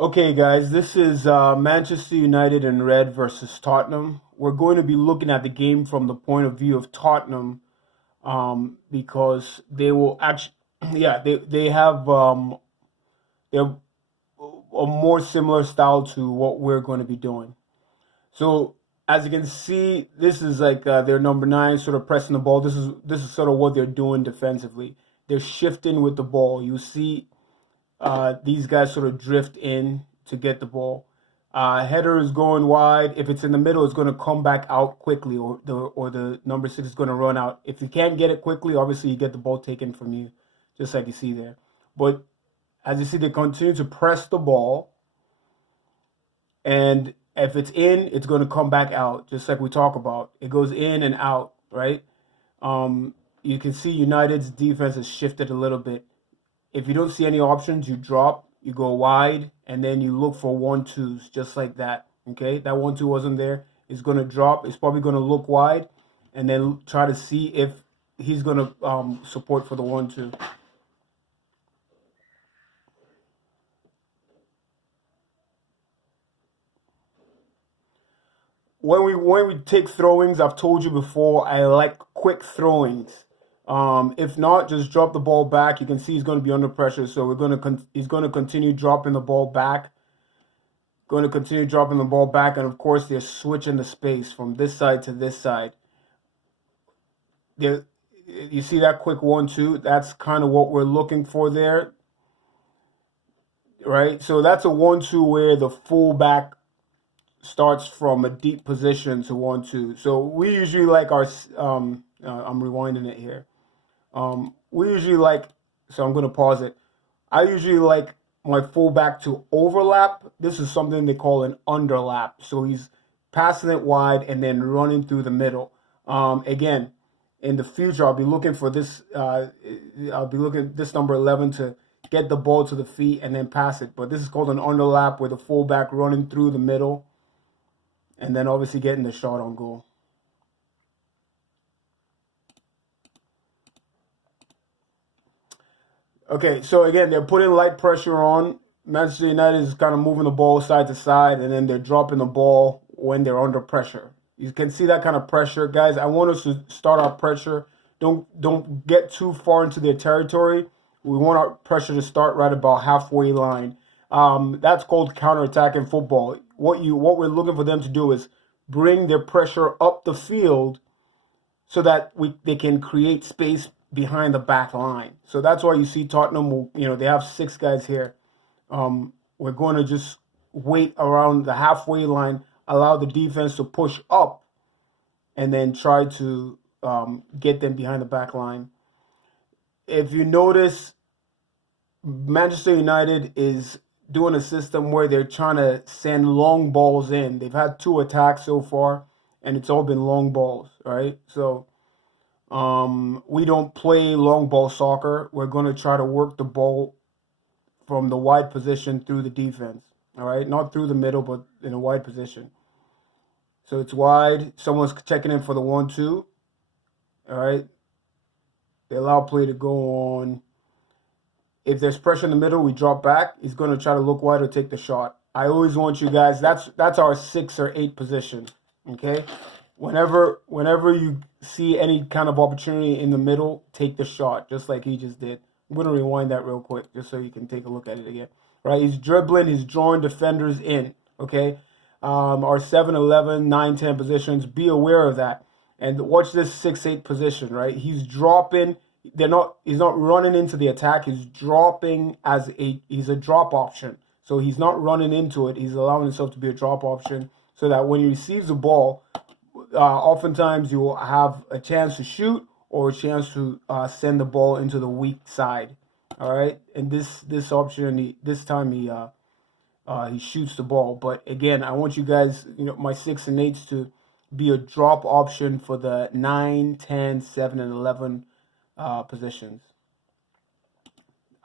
Okay, guys, this is Manchester United in red versus Tottenham. We're going to be looking at the game from the point of view of Tottenham because they will actually, yeah, they have they're a more similar style to what we're going to be doing. So as you can see, this is like their number nine, sort of pressing the ball. This is sort of what they're doing defensively. They're shifting with the ball. You see these guys sort of drift in to get the ball. Header is going wide. If it's in the middle, it's going to come back out quickly, or the number six is going to run out. If you can't get it quickly, obviously you get the ball taken from you, just like you see there. But as you see, they continue to press the ball, and if it's in, it's going to come back out, just like we talk about. It goes in and out, right? You can see United's defense has shifted a little bit. If you don't see any options, you drop, you go wide, and then you look for 1-2s, just like that. Okay, that 1-2 wasn't there. It's going to drop. It's probably going to look wide, and then try to see if he's going to support for the 1-2. When we take throwings, I've told you before, I like quick throwings. If not, just drop the ball back. You can see he's going to be under pressure, so he's going to continue dropping the ball back. Going to continue dropping the ball back, and of course they're switching the space from this side to this side. There, you see that quick 1-2. That's kind of what we're looking for there, right? So that's a 1-2 where the fullback starts from a deep position to 1-2. So we usually like our. I'm rewinding it here. We usually like, so I'm going to pause it. I usually like my fullback to overlap. This is something they call an underlap. So he's passing it wide and then running through the middle. Again, in the future, I'll be looking for this. I'll be looking at this number 11 to get the ball to the feet and then pass it. But this is called an underlap, with the fullback running through the middle and then obviously getting the shot on goal. Okay, so again, they're putting light pressure on. Manchester United is kind of moving the ball side to side, and then they're dropping the ball when they're under pressure. You can see that kind of pressure. Guys, I want us to start our pressure. Don't get too far into their territory. We want our pressure to start right about halfway line. That's called counterattacking football. What we're looking for them to do is bring their pressure up the field so that they can create space behind the back line. So that's why you see Tottenham, they have 6 guys here. We're going to just wait around the halfway line, allow the defense to push up, and then try to get them behind the back line. If you notice, Manchester United is doing a system where they're trying to send long balls in. They've had 2 attacks so far, and it's all been long balls, right? So we don't play long ball soccer. We're going to try to work the ball from the wide position through the defense, all right? Not through the middle, but in a wide position. So it's wide. Someone's checking in for the 1-2, all right? They allow play to go on. If there's pressure in the middle, we drop back. He's going to try to look wide or take the shot. I always want you guys, that's our 6 or 8 position, okay? Whenever you see any kind of opportunity in the middle, take the shot, just like he just did. I'm going to rewind that real quick just so you can take a look at it again. Right, he's dribbling, he's drawing defenders in, okay? Our 7, 11, 9, 10 positions, be aware of that. And watch this 6, 8 position, right? He's dropping. He's not running into the attack. He's dropping he's a drop option. So he's not running into it. He's allowing himself to be a drop option so that when he receives the ball, oftentimes you will have a chance to shoot or a chance to send the ball into the weak side. All right, and this option, this time he shoots the ball. But again, I want you guys, my 6 and 8s to be a drop option for the 9, 10, 7, and 11 positions.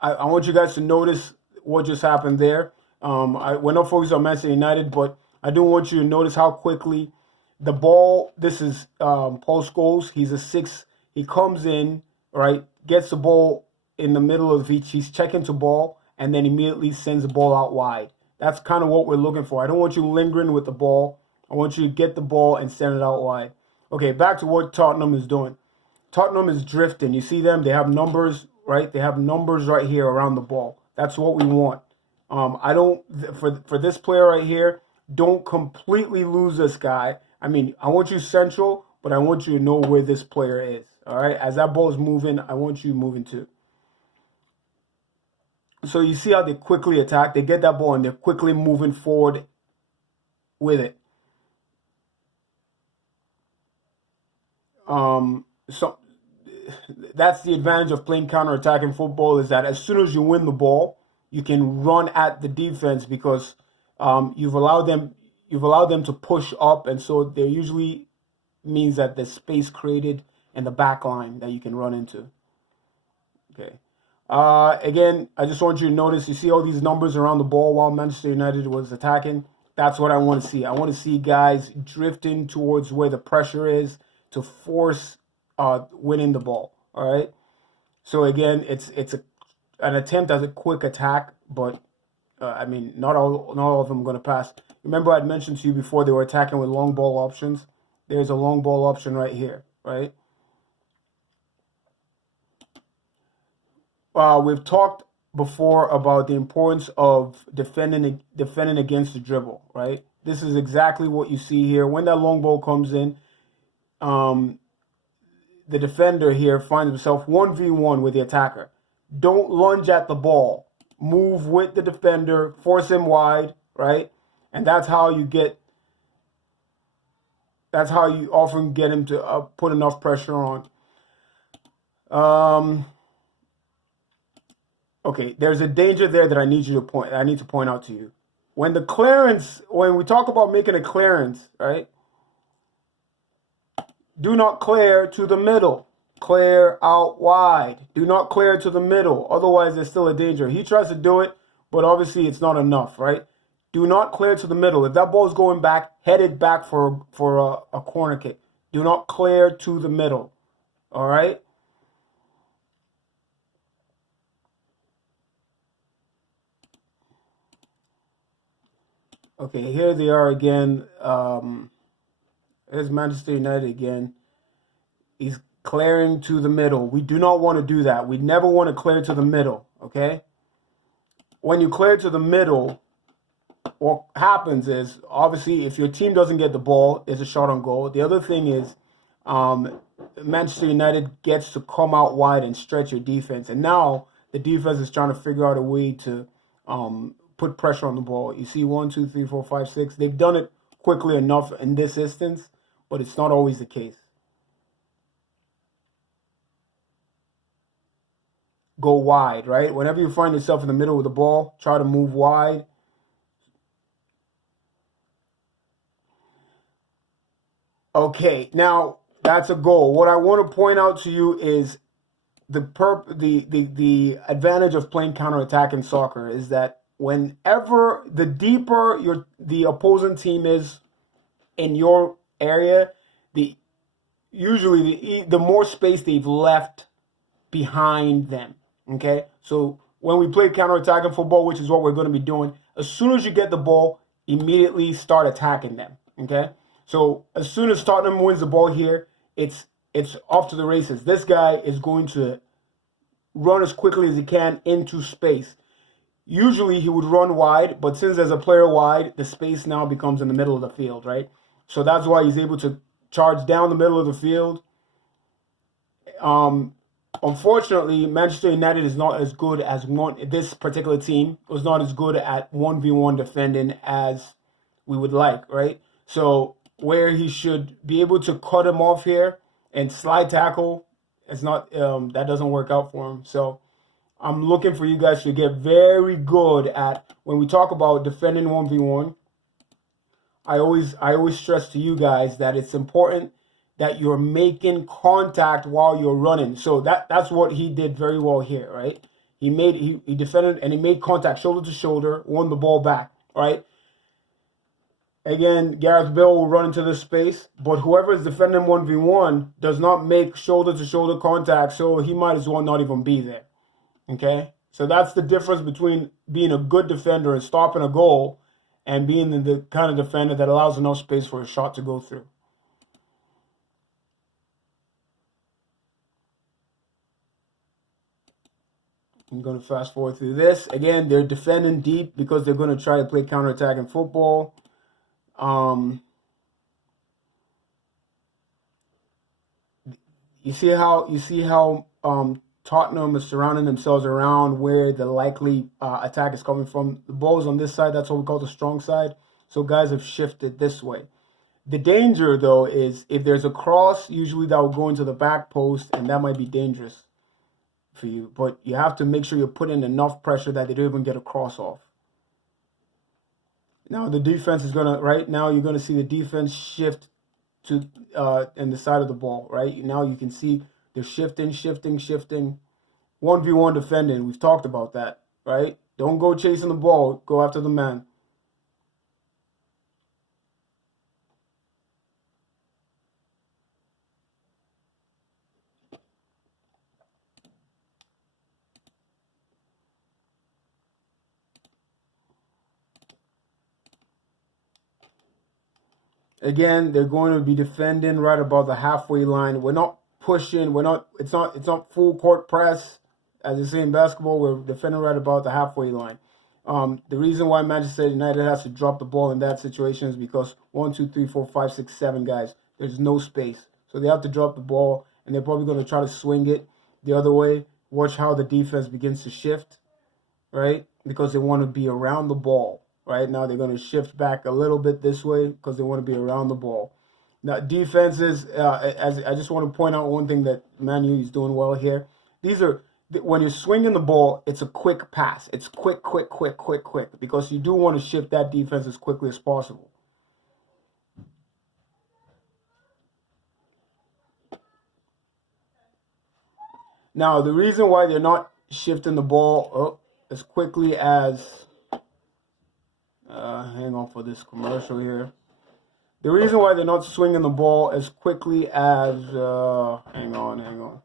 I want you guys to notice what just happened there. We're not focused on Manchester United, but I do want you to notice how quickly the ball, this is Paul Scholes. He's a 6. He comes in, right, gets the ball in the middle of each. He's checking to ball and then immediately sends the ball out wide. That's kind of what we're looking for. I don't want you lingering with the ball. I want you to get the ball and send it out wide. Okay, back to what Tottenham is doing. Tottenham is drifting. You see them? They have numbers, right? They have numbers right here around the ball. That's what we want. I don't, for this player right here, don't completely lose this guy. I mean, I want you central, but I want you to know where this player is. All right? As that ball is moving, I want you moving too. So you see how they quickly attack. They get that ball and they're quickly moving forward with it. So that's the advantage of playing counter-attacking football, is that as soon as you win the ball, you can run at the defense because you've allowed them to push up, and so there usually means that there's space created in the back line that you can run into. Okay. Again, I just want you to notice, you see all these numbers around the ball while Manchester United was attacking. That's what I want to see. I want to see guys drifting towards where the pressure is to force winning the ball. All right. So again, it's an attempt as a quick attack, but I mean, not all of them are going to pass. Remember, I'd mentioned to you before they were attacking with long ball options. There's a long ball option right here, right? We've talked before about the importance of defending against the dribble, right? This is exactly what you see here. When that long ball comes in, the defender here finds himself 1v1 with the attacker. Don't lunge at the ball. Move with the defender, force him wide, right? And that's how you often get him to put enough pressure on. Okay, there's a danger there that I need to point out to you. When we talk about making a clearance, right? Do not clear to the middle. Clear out wide. Do not clear to the middle. Otherwise, there's still a danger. He tries to do it, but obviously it's not enough, right? Do not clear to the middle. If that ball is going back, head it back for a corner kick. Do not clear to the middle. All right? Okay, here they are again. Here's Manchester United again. He's clearing to the middle. We do not want to do that. We never want to clear to the middle, okay? When you clear to the middle, what happens is, obviously, if your team doesn't get the ball, there's a shot on goal. The other thing is, Manchester United gets to come out wide and stretch your defense. And now the defense is trying to figure out a way to put pressure on the ball. You see 1, 2, 3, 4, 5, 6. They've done it quickly enough in this instance, but it's not always the case. Go wide, right? Whenever you find yourself in the middle of the ball, try to move wide. Okay, now that's a goal. What I want to point out to you is the advantage of playing counterattack in soccer is that whenever the deeper the opposing team is in your area, usually the more space they've left behind them. Okay, so when we play counterattacking football, which is what we're going to be doing, as soon as you get the ball, immediately start attacking them. Okay, so as soon as Tottenham wins the ball here, it's off to the races. This guy is going to run as quickly as he can into space. Usually he would run wide, but since there's a player wide, the space now becomes in the middle of the field, right? So that's why he's able to charge down the middle of the field. Unfortunately, Manchester United is not as good as this particular team was not as good at 1v1 defending as we would like, right? So where he should be able to cut him off here and slide tackle, it's not that doesn't work out for him. So I'm looking for you guys to get very good at, when we talk about defending 1v1, I always stress to you guys that it's important that you're making contact while you're running. So that's what he did very well here, right? He defended and he made contact shoulder to shoulder, won the ball back, right? Again, Gareth Bale will run into this space, but whoever is defending 1v1 does not make shoulder to shoulder contact, so he might as well not even be there. Okay? So that's the difference between being a good defender and stopping a goal and being the kind of defender that allows enough space for a shot to go through. I'm going to fast forward through this. Again, they're defending deep because they're going to try to play counterattacking football. You see how Tottenham is surrounding themselves around where the likely attack is coming from. The ball's on this side. That's what we call the strong side. So guys have shifted this way. The danger, though, is if there's a cross, usually that will go into the back post, and that might be dangerous for you. But you have to make sure you're putting enough pressure that they don't even get a cross off. Now the defense is going to, right now you're going to see the defense shift to in the side of the ball, right? Now you can see they're shifting. 1v1 defending. We've talked about that, right? Don't go chasing the ball. Go after the man. Again, they're going to be defending right about the halfway line. We're not pushing. It's not full court press. As they say in basketball, we're defending right about the halfway line. The reason why Manchester United has to drop the ball in that situation is because 1, 2, 3, 4, 5, 6, 7 guys, there's no space. So they have to drop the ball, and they're probably going to try to swing it the other way. Watch how the defense begins to shift, right? Because they want to be around the ball. Right now, they're going to shift back a little bit this way because they want to be around the ball. Now, defenses, as I just want to point out one thing that Man U is doing well here. These are, when you're swinging the ball, it's a quick pass. It's quick, because you do want to shift that defense as quickly as possible. Now, the reason why they're not shifting the ball as quickly as... hang on for this commercial here. The reason why they're not swinging the ball as quickly as... hang on.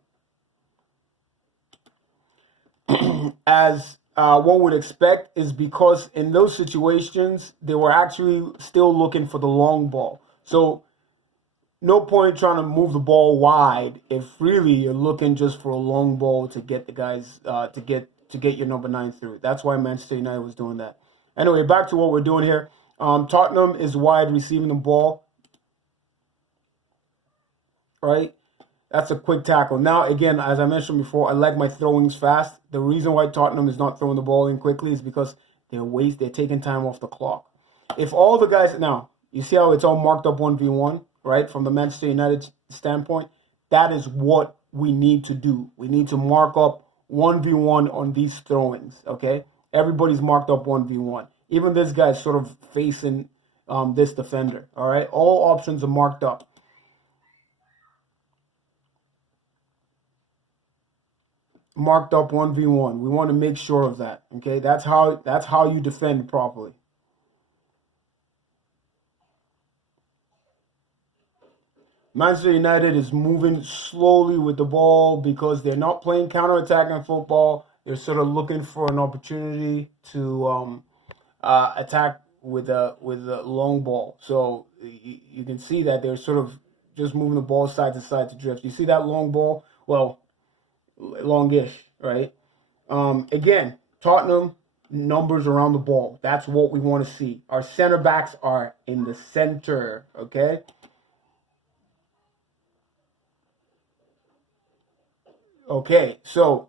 as one would expect is because in those situations, they were actually still looking for the long ball. So no point trying to move the ball wide if really you're looking just for a long ball to get the guys, to get your number 9 through. That's why Manchester United was doing that. Anyway, back to what we're doing here. Tottenham is wide receiving the ball. Right? That's a quick tackle. Now, again, as I mentioned before, I like my throwings fast. The reason why Tottenham is not throwing the ball in quickly is because they're taking time off the clock. If all the guys... Now, you see how it's all marked up 1v1, right? From the Manchester United standpoint. That is what we need to do. We need to mark up 1v1 on these throw-ins, okay? Everybody's marked up 1v1. Even this guy's sort of facing this defender, all right? All options are marked up. Marked up 1v1. We want to make sure of that, okay? That's how you defend properly. Manchester United is moving slowly with the ball because they're not playing counter-attacking football. They're sort of looking for an opportunity to attack with a long ball. So you can see that they're sort of just moving the ball side to side to drift. You see that long ball? Well, longish, right? Again, Tottenham, numbers around the ball. That's what we want to see. Our center backs are in the center, okay? Okay, so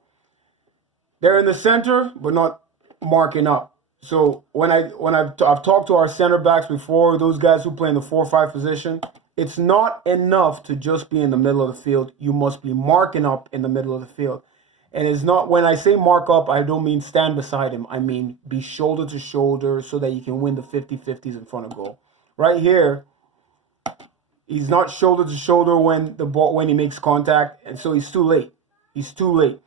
they're in the center, but not marking up. So I've talked to our center backs before, those guys who play in the 4-5 position, it's not enough to just be in the middle of the field. You must be marking up in the middle of the field. And it's not, when I say mark up, I don't mean stand beside him. I mean be shoulder to shoulder so that you can win the 50-50s in front of goal. Right here, he's not shoulder to shoulder when he makes contact, and so he's too late. He's too late.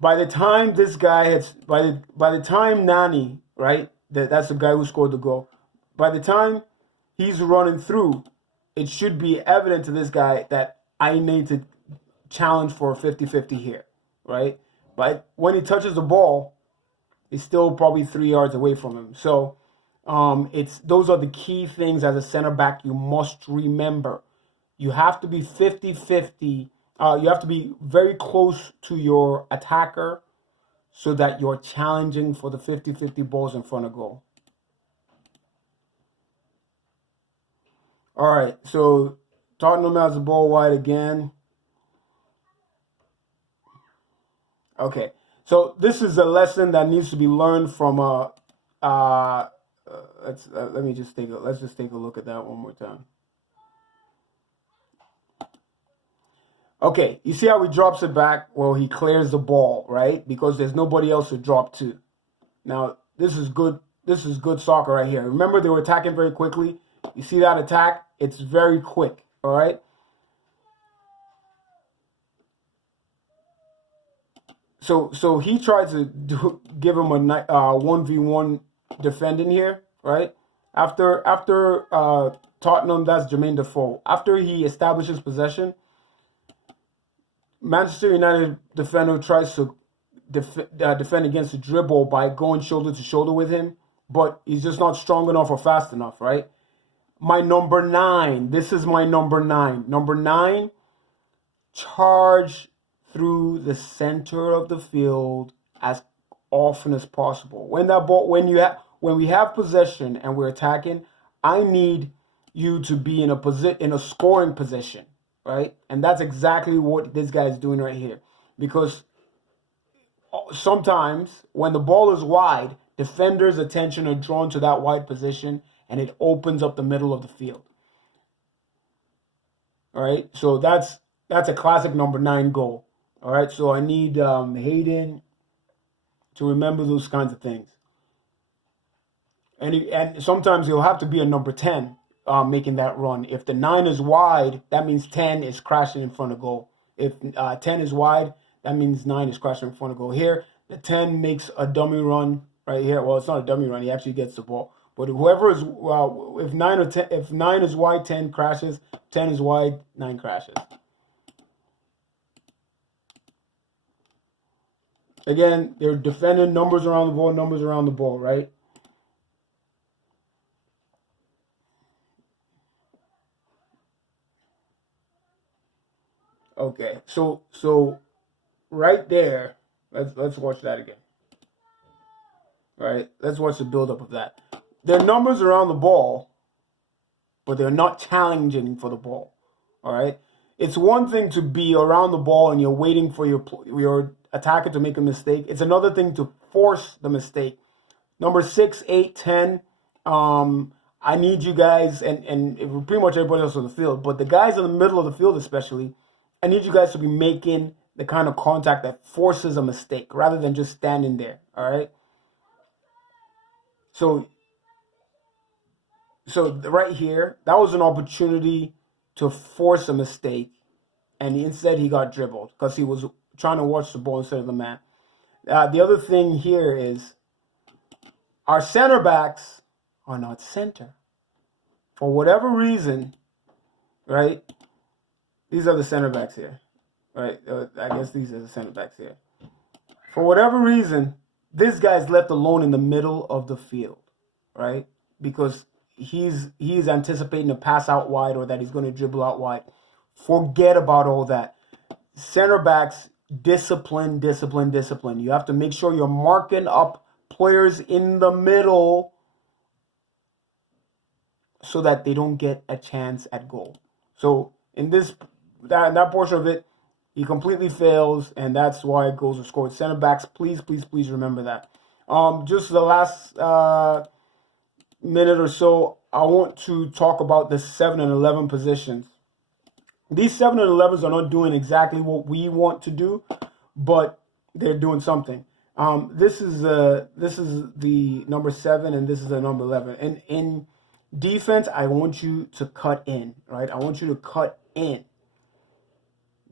By the time this guy hits, by the time Nani, right, that's the guy who scored the goal, by the time he's running through, it should be evident to this guy that I need to challenge for a 50-50 here, right? But when he touches the ball, he's still probably 3 yards away from him. So those are the key things as a center back you must remember. You have to be 50-50. You have to be very close to your attacker so that you're challenging for the 50-50 balls in front of goal. All right, so Tottenham has the ball wide again. Okay, so this is a lesson that needs to be learned from let's just take a look at that one more time. Okay, you see how he drops it back? Well, he clears the ball, right? Because there's nobody else to drop to. Now, this is good soccer right here. Remember, they were attacking very quickly. You see that attack? It's very quick, all right? So he tried to give him a 1v1 defending here, right? After Tottenham, that's Jermaine Defoe. After he establishes possession, Manchester United defender tries to defend against the dribble by going shoulder to shoulder with him, but he's just not strong enough or fast enough, right? My number 9. This is my number 9. Number 9, charge through the center of the field as often as possible. When we have possession and we're attacking, I need you to be in a scoring position, right? And that's exactly what this guy is doing right here. Because sometimes when the ball is wide, defenders' attention are drawn to that wide position, and it opens up the middle of the field. All right, so that's a classic number 9 goal. All right, so I need Hayden to remember those kinds of things. And sometimes he'll have to be a number 10 making that run. If the 9 is wide, that means 10 is crashing in front of goal. If 10 is wide, that means 9 is crashing in front of goal. Here, the 10 makes a dummy run right here. Well, it's not a dummy run. He actually gets the ball. But whoever is, if 9 is wide, 10 crashes. 10 is wide, 9 crashes. Again, they're defending numbers around the ball, right? Okay, so right there, let's watch that again. Right, let's watch the buildup of that. They're numbers around the ball, but they're not challenging for the ball. All right, it's one thing to be around the ball and you're waiting for your attacker to make a mistake. It's another thing to force the mistake. Number 6, 8, 10. I need you guys, and pretty much everybody else on the field, but the guys in the middle of the field especially, I need you guys to be making the kind of contact that forces a mistake rather than just standing there, all right? So right here, that was an opportunity to force a mistake, and instead he got dribbled because he was trying to watch the ball instead of the man. The other thing here is our center backs are not center. For whatever reason, right? These are the center backs here, right? I guess these are the center backs here. For whatever reason, this guy's left alone in the middle of the field, right? Because he's anticipating a pass out wide or that he's going to dribble out wide. Forget about all that. Center backs, discipline. You have to make sure you're marking up players in the middle so that they don't get a chance at goal. So in that portion of it, he completely fails, and that's why goals are scored. Center backs, please remember that. Just the last minute or so, I want to talk about the 7 and 11 positions. These 7 and 11s are not doing exactly what we want to do, but they're doing something. This is the number 7, and this is the number 11. And in defense, I want you to cut in, right? I want you to cut in,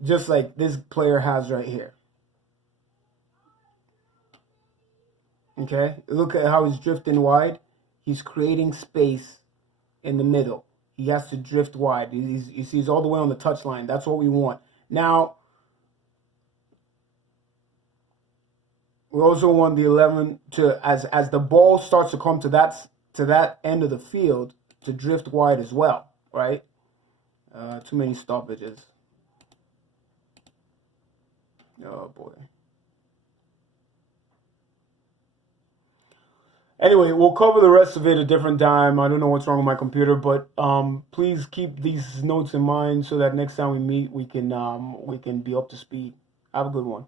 just like this player has right here. Okay, look at how he's drifting wide. He's creating space in the middle. He has to drift wide. He's all the way on the touchline. That's what we want. Now, We also want the 11 to, as the ball starts to come to that end of the field, to drift wide as well, right? Too many stoppages. Oh boy. Anyway, we'll cover the rest of it a different time. I don't know what's wrong with my computer, but please keep these notes in mind so that next time we meet, we can be up to speed. Have a good one.